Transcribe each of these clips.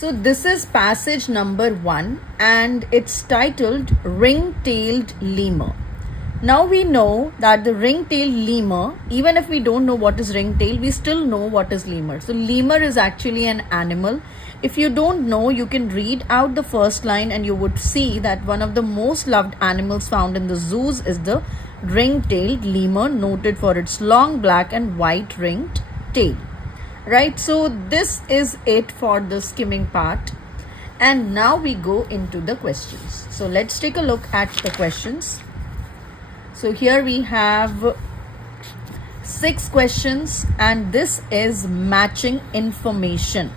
So this is passage number 1 and it's titled Ring-Tailed Lemur. Now we know that the ring-tailed lemur, even if we don't know what is ring-tail, we still know what is lemur. So lemur is actually an animal. If you don't know, you can read out the first line and you would see that one of the most loved animals found in the zoos is the ring-tailed lemur, noted for its long black and white ringed tail. Right, so this is it for the skimming part, and now we go into the questions. So let's take a look at the questions. So here we have 6 questions and this is matching information.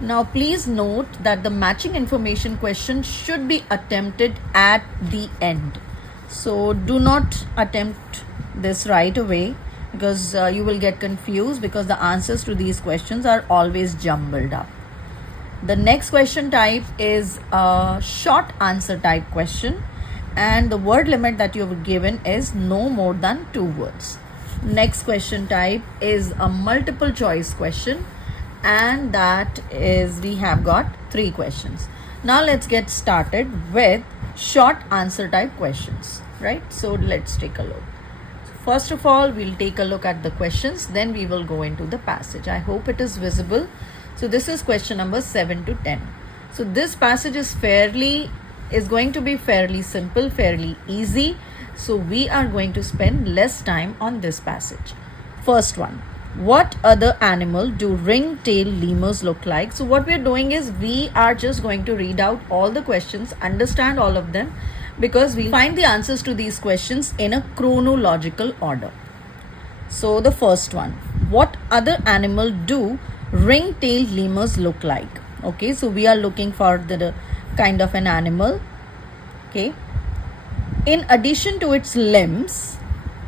Now please note that the matching information question should be attempted at the end. So do not attempt this right away, because you will get confused, because the answers to these questions are always jumbled up. The next question type is a short answer type question, and the word limit that you have given is no more than 2 words. Next question type is a multiple choice question, and that is, we have got 3 questions. Now let's get started with short answer type questions, right? So let's take a look. First of all, we'll take a look at the questions, then we will go into the passage. I hope it is visible. So this is question number 7 to 10. So this passage is going to be fairly simple, fairly easy. So we are going to spend less time on this passage. First one, what other animal do ring-tailed lemurs look like? So what we are doing is we are just going to read out all the questions, understand all of them, because we find the answers to these questions in a chronological order. So the first one, what other animal do ring-tailed lemurs look like? Okay, so we are looking for the kind of an animal. Okay, in addition to its limbs,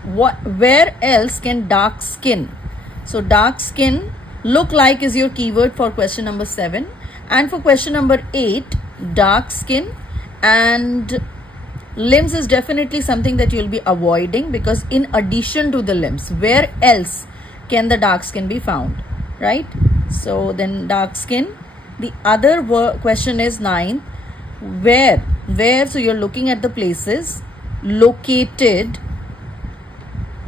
where else can dark skin? So dark skin look like is your keyword for question number 7, and for question number 8, dark skin and limbs is definitely something that you will be avoiding, because in addition to the limbs, where else can the dark skin be found, right? So then dark skin. The other question is 9, where, so you're looking at the places located.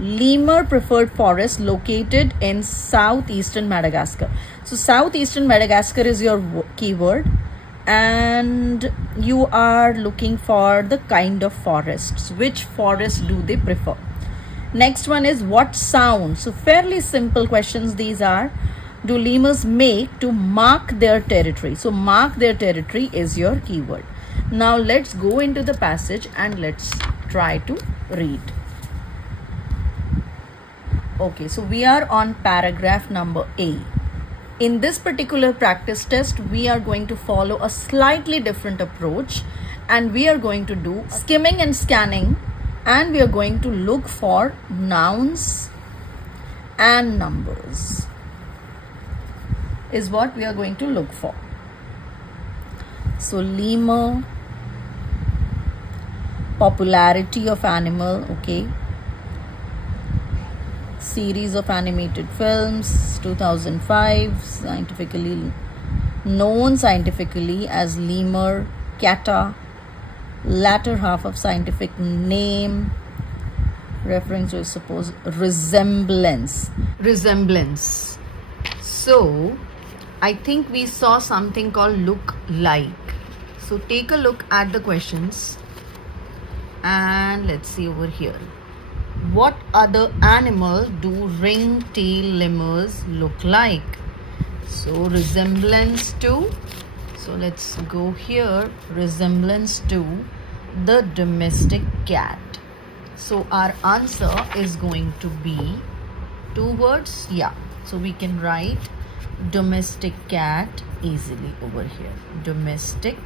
Lemur preferred forest located in southeastern Madagascar. So southeastern Madagascar is your keyword, and you are looking for the kind of forests. Which forests do they prefer? Next one is what sound? So fairly simple questions these are. Do lemurs make to mark their territory? So mark their territory is your keyword. Now let's go into the passage and let's try to read. Okay, so we are on paragraph number A. In this particular practice test, we are going to follow a slightly different approach, and we are going to do skimming and scanning, and we are going to look for nouns and numbers is what we are going to look for. So lemur, popularity of animal, okay, series of animated films, 2005, scientifically known as lemur, kata, latter half of scientific name, referring to suppose resemblance. So I think we saw something called look like. So take a look at the questions and let's see over here. What other animal do ring-tailed lemurs look like? So resemblance to, so let's go here, resemblance to the domestic cat. So our answer is going to be 2 words. Yeah, so we can write domestic cat easily over here. Domestic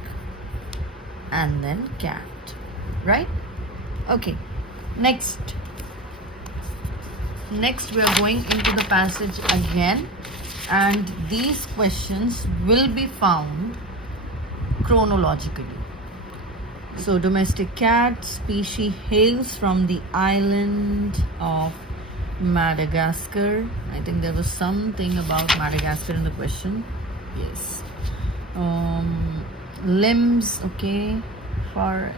and then cat, right? Okay, next we are going into the passage again, and these questions will be found chronologically. So domestic cat species hails from the island of Madagascar. I think there was something about Madagascar in the question. Yes. limbs, okay, for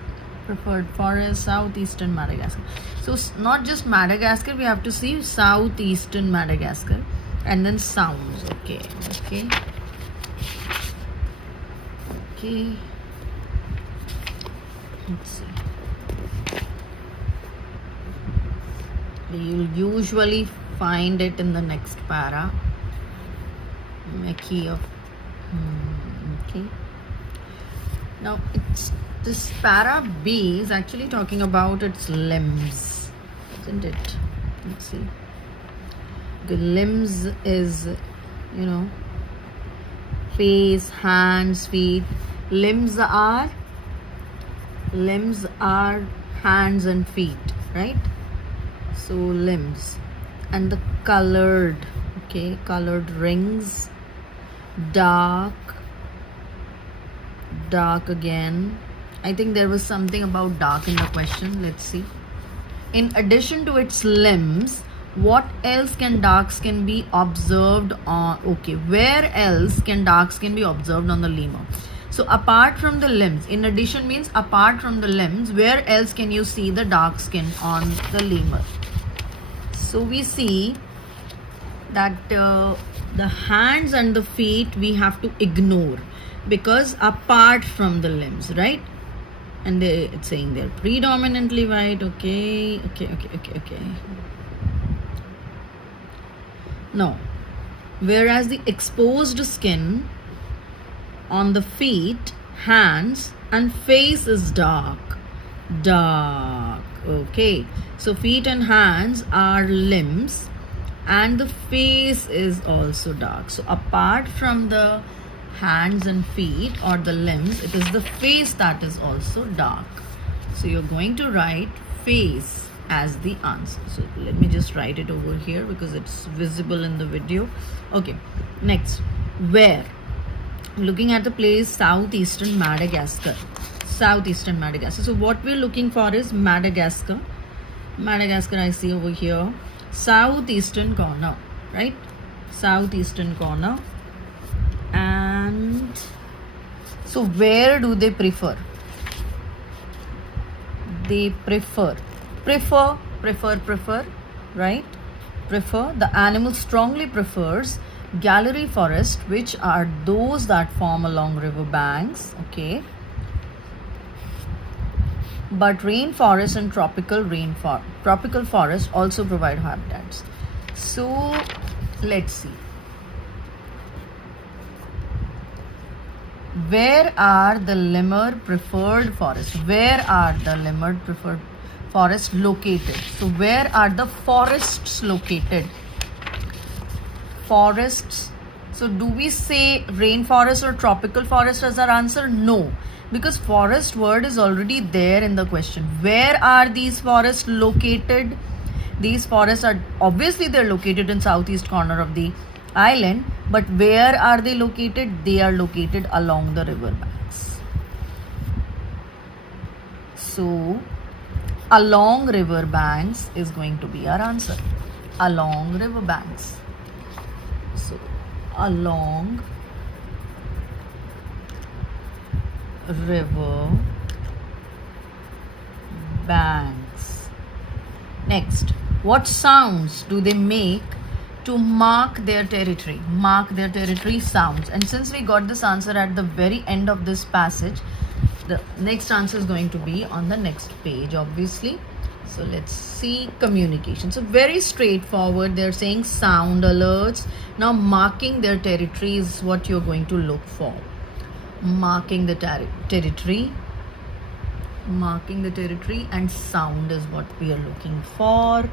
preferred forest, southeastern Madagascar. So not just Madagascar, we have to see southeastern Madagascar, and then sounds. Okay. Let's see. You'll usually find it in the next para. Key of okay. Now it's this para B is actually talking about its limbs, isn't it? Let's see. The limbs is, you know, face, hands, feet. Limbs are hands and feet, right? So limbs. And the colored, okay, colored rings, dark again. I think there was something about dark in the question. Let's see. In addition to its limbs, what else can dark skin be observed on? Okay, where else can dark skin be observed on the lemur? So apart from the limbs, in addition means apart from the limbs, where else can you see the dark skin on the lemur? So we see that the hands and the feet we have to ignore, because apart from the limbs, right? And it's saying they're predominantly white. Okay. No. Whereas the exposed skin on the feet, hands and face is dark. Okay. So feet and hands are limbs and the face is also dark. So apart from the hands and feet or the limbs, it is the face that is also dark. So you're going to write face as the answer. So let me just write it over here because it's visible in the video. Okay, next, where? Looking at the place southeastern Madagascar. So what we're looking for is Madagascar. I see over here. Southeastern corner, right? Southeastern corner. And so where do they prefer? They prefer, right? Prefer. The animal strongly prefers gallery forest, which are those that form along river banks, okay? But rainforest and tropical forest also provide habitats. So let's see. Where are the lemur preferred forests? Where are the lemur preferred forests located? So where are the forests located? Forests. So do we say rainforest or tropical forest as our answer? No, because forest word is already there in the question. Where are these forests located? These forests are obviously they're located in southeast corner of the island, but where are they located? They are located along the river banks. So along river banks is going to be our answer. Along river banks. So along river banks. Next, what sounds do they make to mark their territory? Mark their territory sounds. And since we got this answer at the very end of this passage, the next answer is going to be on the next page, obviously. So let's see communication. So very straightforward. They're saying sound alerts. Now marking their territory is what you're going to look for. Marking the territory. Marking the territory and sound is what we are looking for.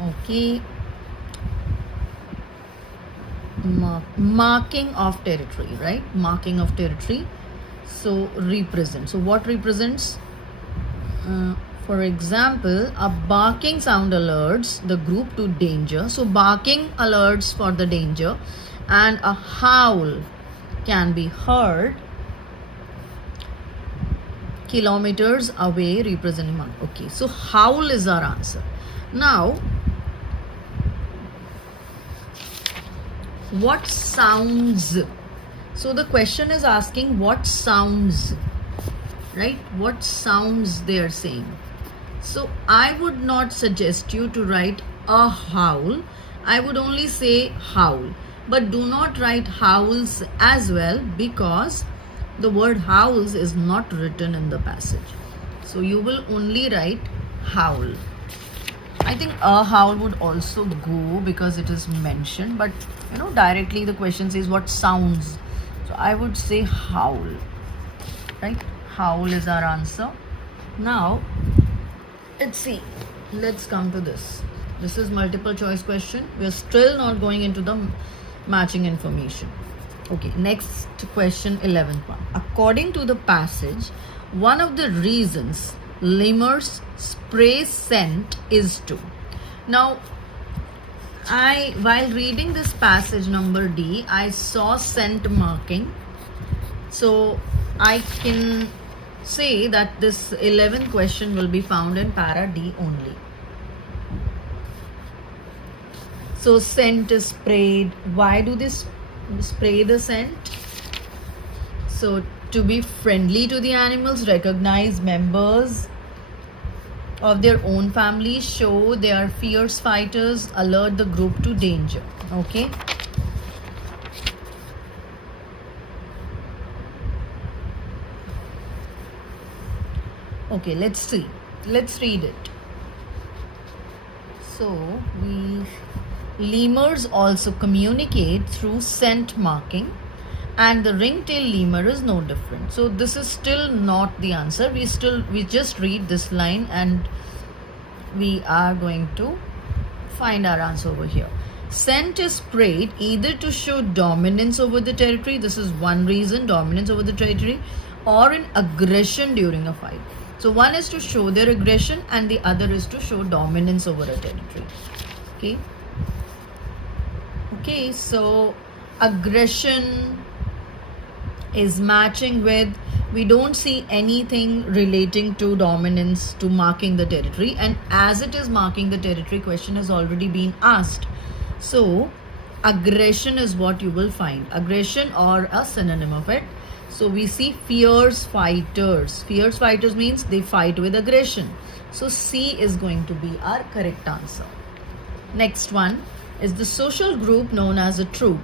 Okay. Marking of territory, right? Marking of territory. So represent. So what represents? For example, a barking sound alerts the group to danger. So barking alerts for the danger, and a howl can be heard kilometers away, representing mark. Okay, so howl is our answer. Now, what sounds So the question is asking what sounds, right? What sounds they are saying. So I would not suggest you to write a howl. I would only say howl. But do not write howls as well, because the word howls is not written in the passage. So you will only write howl. I think a howl would also go because it is mentioned, but directly the question says what sounds. So I would say howl, right? Howl is our answer. Now, let's see. Let's come to this. This is multiple choice question. We are still not going into the matching information. Okay, next question, 11th one. According to the passage, one of the reasons lemurs spray scent is to. Now, while reading this passage number D, I saw scent marking. So I can say that this 11th question will be found in para D only. So scent is sprayed. Why do they spray the scent? So to be friendly to the animals, recognize members of their own family, show they are fierce fighters, alert the group to danger. Okay. Okay, let's see. Let's read it. So lemurs also communicate through scent marking, and the ring-tailed lemur is no different. So this is still not the answer. We just read this line and we are going to find our answer over here. Scent is sprayed either to show dominance over the territory. This is one reason, dominance over the territory, or in aggression during a fight. So one is to show their aggression and the other is to show dominance over a territory. Okay, so aggression is matching with, we don't see anything relating to dominance, to marking the territory, and as it is marking the territory, question has already been asked. So aggression is what you will find, aggression or a synonym of it. So we see fierce fighters. Fierce fighters means they fight with aggression. So C is going to be our correct answer. Next one is the social group known as a troop.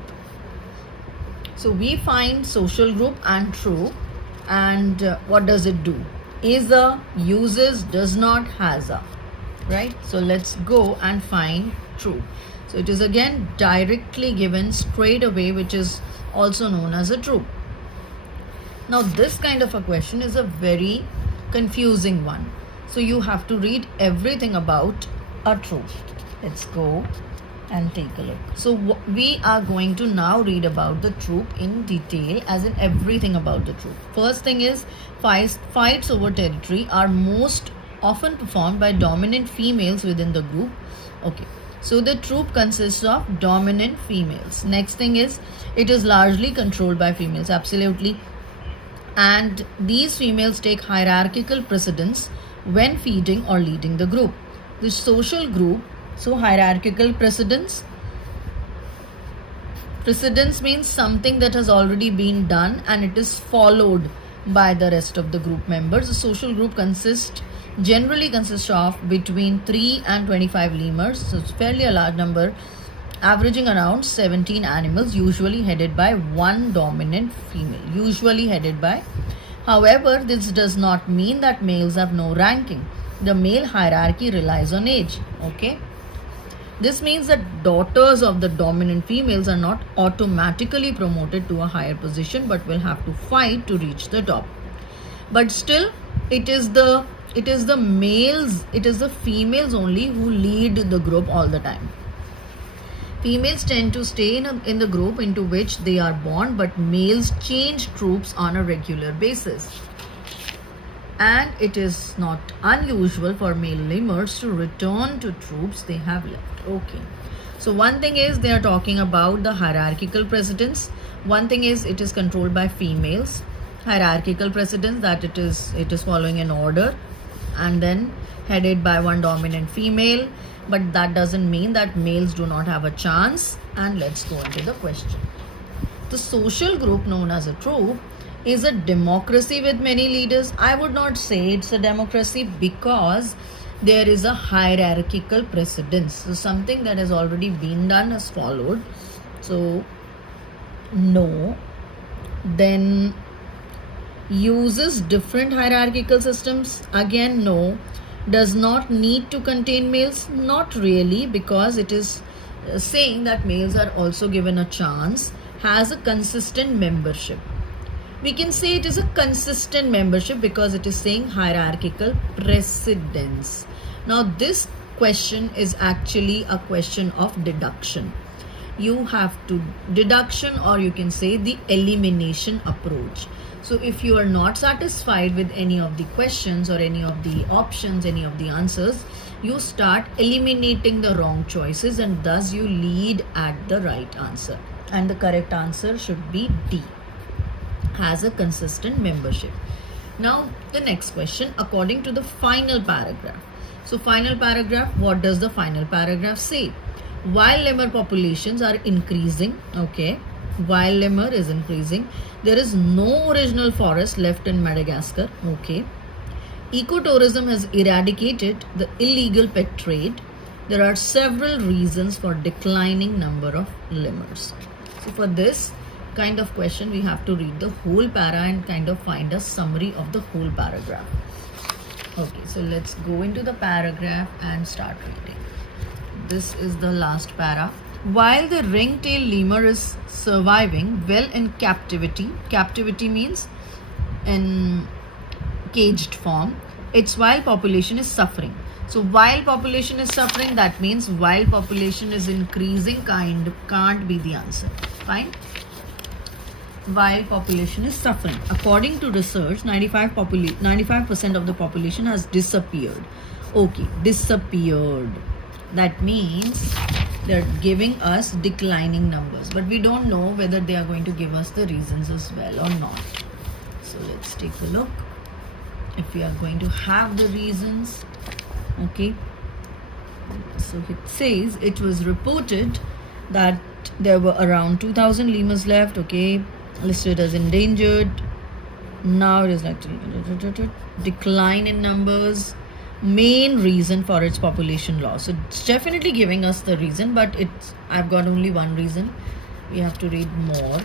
So we find social group and troop, and what does it do? Is a, uses, does not, has a, right? So let's go and find troop. So it is again directly given straight away, which is also known as a troop. Now this kind of a question is a very confusing one. So you have to read everything about a troop. Let's go and take a look. So we are going to now read about the troop in detail, as in everything about the troop. First thing is, fights over territory are most often performed by dominant females within the group. Okay, so the troop consists of dominant females. Next thing is, it is largely controlled by females. Absolutely. And these females take hierarchical precedence when feeding or leading the group. The social group, so hierarchical precedence means something that has already been done and it is followed by the rest of the group members. The social group generally consists of between 3 and 25 lemurs, so it's fairly a large number, averaging around 17 animals, usually headed by one dominant female. However, this does not mean that males have no ranking. The male hierarchy relies on age. Okay, this means that daughters of the dominant females are not automatically promoted to a higher position, but will have to fight to reach the top. But still, it is the females only who lead the group all the time. Females tend to stay in the group into which they are born, but males change troops on a regular basis. And it is not unusual for male lemurs to return to troops they have left. Okay, so one thing is they are talking about the hierarchical precedence. One thing is it is controlled by females. Hierarchical precedence, that it is following an order and then headed by one dominant female. But that doesn't mean that males do not have a chance. And let's go into the question. The social group known as a troop is a democracy with many leaders. I would not say it's a democracy because there is a hierarchical precedence. So something that has already been done is followed. So no. Then uses different hierarchical systems. Again, no. Does not need to contain males. Not really, because it is saying that males are also given a chance. Has a consistent membership. We can say it is a consistent membership because it is saying hierarchical precedence. Now this question is actually a question of deduction. You have to deduction, or you can say the elimination approach. So if you are not satisfied with any of the questions or any of the options, any of the answers, you start eliminating the wrong choices, and thus you lead at the right answer. And the correct answer should be D. Has a consistent membership. Now the next question, according to the final paragraph. So final paragraph, what does the final paragraph say? While lemur populations are increasing, okay, while lemur is increasing, there is no original forest left in Madagascar, okay. Ecotourism has eradicated the illegal pet trade. There are several reasons for declining number of lemurs. So for this kind of question, we have to read the whole para and kind of find a summary of the whole paragraph. Okay, so let's go into the paragraph and start reading. This is the last para. While the ring-tailed lemur is surviving well in captivity, captivity means in caged form, its wild population is suffering. So wild population is suffering, that means wild population is increasing, can't be the answer. Fine. Wild population is suffering. According to research, 95% of the population has disappeared. Okay, disappeared. That means they're giving us declining numbers, but we don't know whether they are going to give us the reasons as well or not. So let's take a look if we are going to have the reasons. Okay, so it says it was reported that there were around 2,000 lemurs left, okay, listed as endangered. Now it is like decline in numbers, main reason for its population loss. So it's definitely giving us the reason, but I've got only one reason. We have to read more.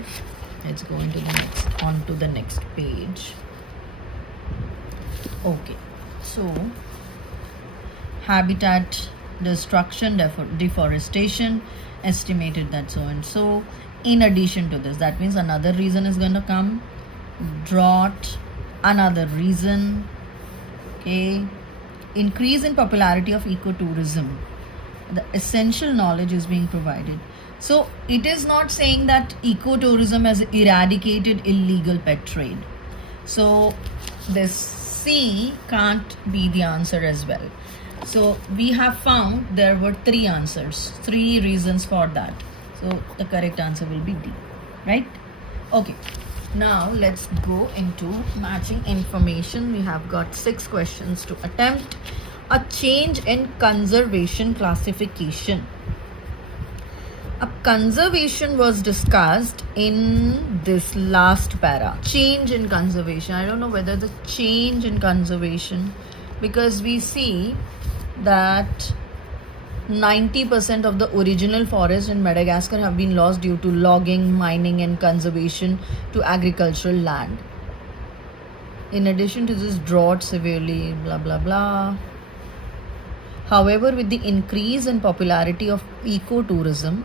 Let's go into the next page. Okay, so habitat destruction, deforestation, estimated that so and so. In addition to this, that means another reason is going to come. Drought, another reason. Okay, increase in popularity of ecotourism. The essential knowledge is being provided. So it is not saying that ecotourism has eradicated illegal pet trade. So this C can't be the answer as well. So we have found there were three answers, three reasons for that. So the correct answer will be D, right? Okay, now let's go into matching information. We have got 6 questions to attempt. A change in conservation classification. A conservation was discussed in this last para. Change in conservation. I don't know whether the change in conservation, because we see that 90% of the original forest in Madagascar have been lost due to logging, mining and conservation to agricultural land. In addition to this, drought severely, blah blah blah. However, with the increase in popularity of ecotourism,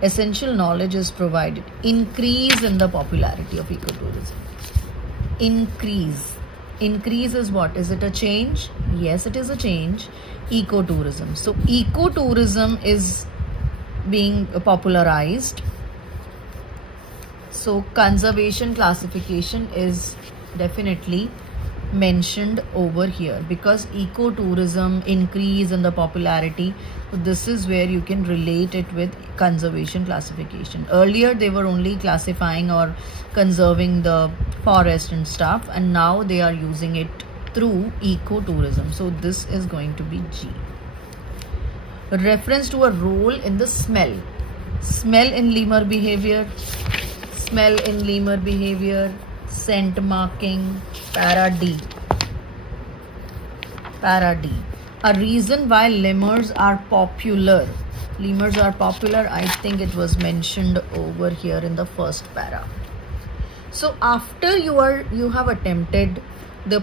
essential knowledge is provided. Increase in the popularity of ecotourism. Increase is what? Is it a change? Yes, it is a change. Ecotourism. So ecotourism is being popularized. So conservation classification is definitely mentioned over here, because ecotourism increase in the popularity. So this is where you can relate it with conservation classification. Earlier they were only classifying or conserving the forest and stuff, and now they are using it through ecotourism. So this is going to be G. Reference to a role in the smell in lemur behavior. Smell in lemur behavior, scent marking, para D. Para D. A reason why lemurs are popular. Lemurs are popular, I think it was mentioned over here in the first para. So after you have attempted the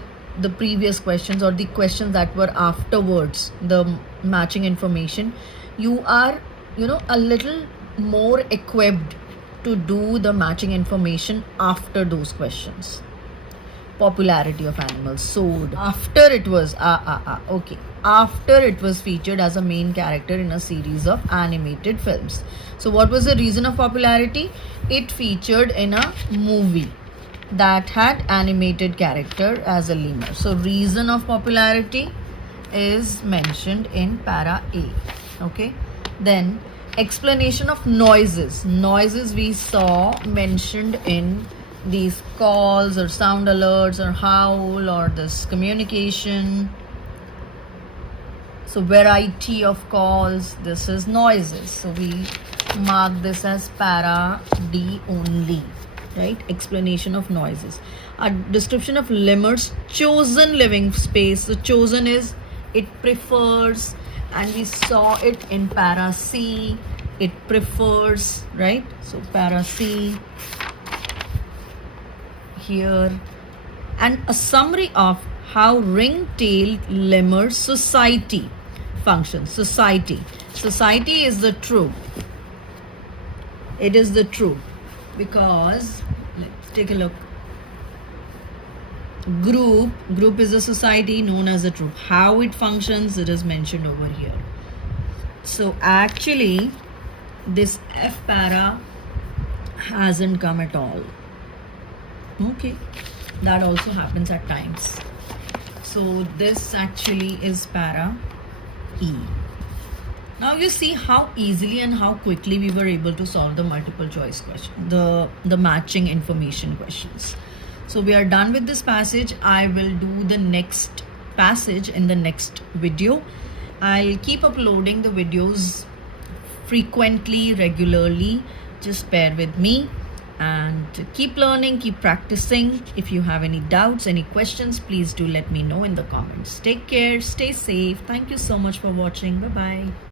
previous questions or the questions that were afterwards, the matching information, you are a little more equipped to do the matching information after those questions. Popularity of animals soared after it was after it was featured as a main character in a series of animated films. So what was the reason of popularity? It featured in a movie that had animated character as a lemur. So reason of popularity is mentioned in para A. Okay, then explanation of noises. Noises we saw mentioned in these calls or sound alerts or howl or this communication. So variety of calls, this is noises. So we mark this as para D only, right? Explanation of noises. A description of lemurs' chosen living space. So chosen is it prefers, and we saw it in para C. It prefers, right? So para C here. And a summary of how ring-tailed lemur society functions. Society is the true. It is the true, because let's take a look. Group is a society known as a troop. How it functions, it is mentioned over here. So actually this F para hasn't come at all. Okay, that also happens at times. So this actually is para E. Now you see how easily and how quickly we were able to solve the multiple choice question, the matching information questions. So we are done with this passage. I will do the next passage in the next video. I'll keep uploading the videos frequently, regularly. Just bear with me and keep learning, keep practicing. If you have any doubts, any questions, please do let me know in the comments. Take care, stay safe. Thank you so much for watching. Bye-bye.